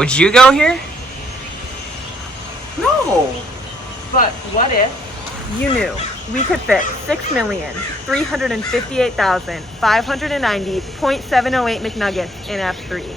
Would you go here? No! But what if you knew we could fit 6,358,590.708 McNuggets in F3?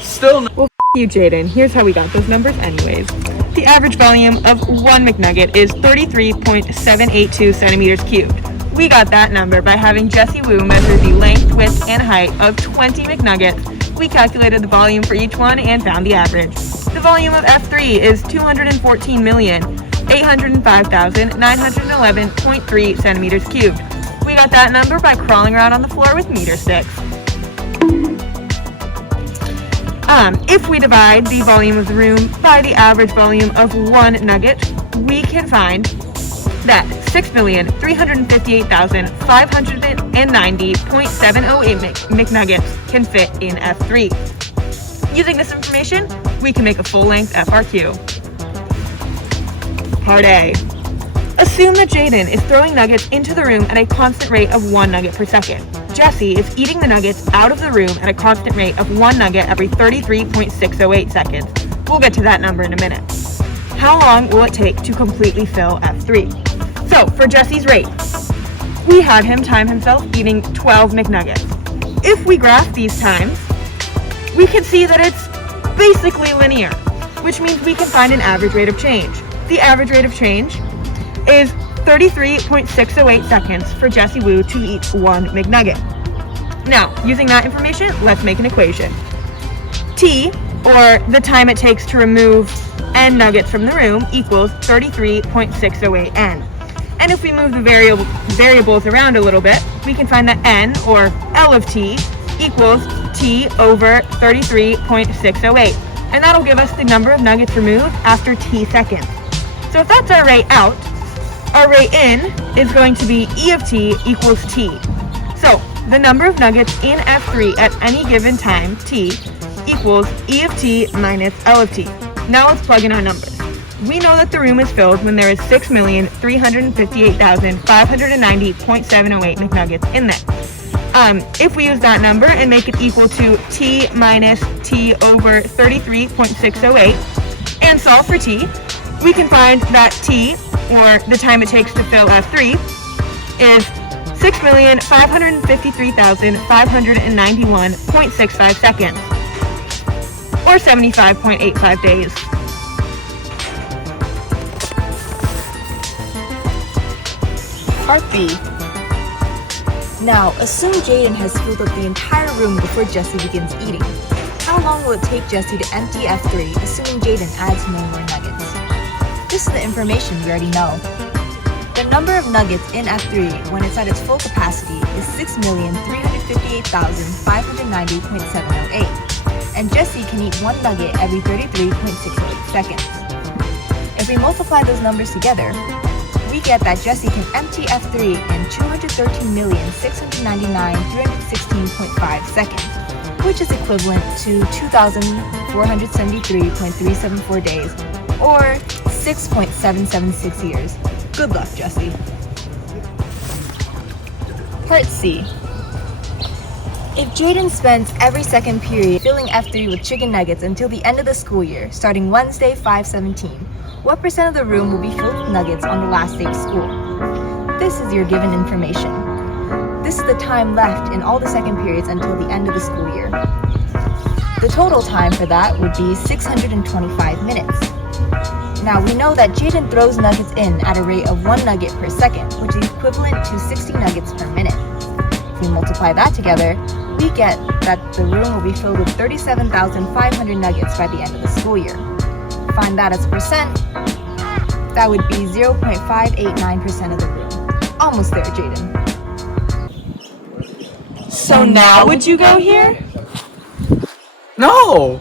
Still no. Well, you, Jaden. Here's how we got those numbers anyways. The average volume of one McNugget is 33.782 centimeters cubed. We got that number by having Jesse Wu measure the length, width, and height of 20 McNuggets. We calculated the volume for each one and found the average. The volume of F3 is 214,805,911.3 centimeters cubed. We got that number by crawling around on the floor with meter sticks. If we divide the volume of the room by the average volume of one nugget, we can find that 6,358,590.708 McNuggets can fit in F3. Using this information, we can make a full-length FRQ. Part A. Assume that Jaden is throwing nuggets into the room at a constant rate of 1 nugget per second. Jesse is eating the nuggets out of the room at a constant rate of 1 nugget every 33.608 seconds. We'll get to that number in a minute. How long will it take to completely fill F3? So, for Jesse's rate, we have him time himself eating 12 McNuggets. If we graph these times, we can see that it's basically linear, which means we can find an average rate of change. The average rate of change is 33.608 seconds for Jesse Wu to eat 1 McNugget. Now, using that information, let's make an equation. T, or the time it takes to remove n nuggets from the room, equals 33.608 n. And if we move the variables around a little bit, we can find that n, or L of t, equals t over 33.608. And that'll give us the number of nuggets removed after t seconds. So if that's our rate out, our rate in is going to be E of t equals t. So the number of nuggets in F3 at any given time, t, equals E of t minus L of t. Now let's plug in our numbers. We know that the room is filled when there is 6,358,590.708 McNuggets in there. If we use that number and make it equal to t minus t over 33.608 and solve for t, we can find that t, or the time it takes to fill F3, is 6,553,591.65 seconds, or 75.85 days. Part B. Now, assume Jaden has filled up the entire room before Jesse begins eating. How long will it take Jesse to empty F3, assuming Jaden adds no more nuggets? This is the information we already know. The number of nuggets in F3 when it's at its full capacity is 6,358,590.708, and Jesse can eat 1 nugget every 33.608 seconds. If we multiply those numbers together, we get that Jesse can empty F3 in 213,699,316.5 seconds, which is equivalent to 2,473.374 days, or 6.776 years. Good luck, Jesse. Part C. If Jaden spends every second period filling F3 with chicken nuggets until the end of the school year, starting Wednesday, 5/17, what percent of the room will be filled with nuggets on the last day of school? This is your given information. This is the time left in all the second periods until the end of the school year. The total time for that would be 625 minutes. Now we know that Jaden throws nuggets in at a rate of 1 nugget per second, which is equivalent to 60 nuggets per minute. If we multiply that together, we get that the room will be filled with 37,500 nuggets by the end of the school year. Find that as a percent, that would be 0.589% of the room. Almost there, Jaden. So now would you go here? No!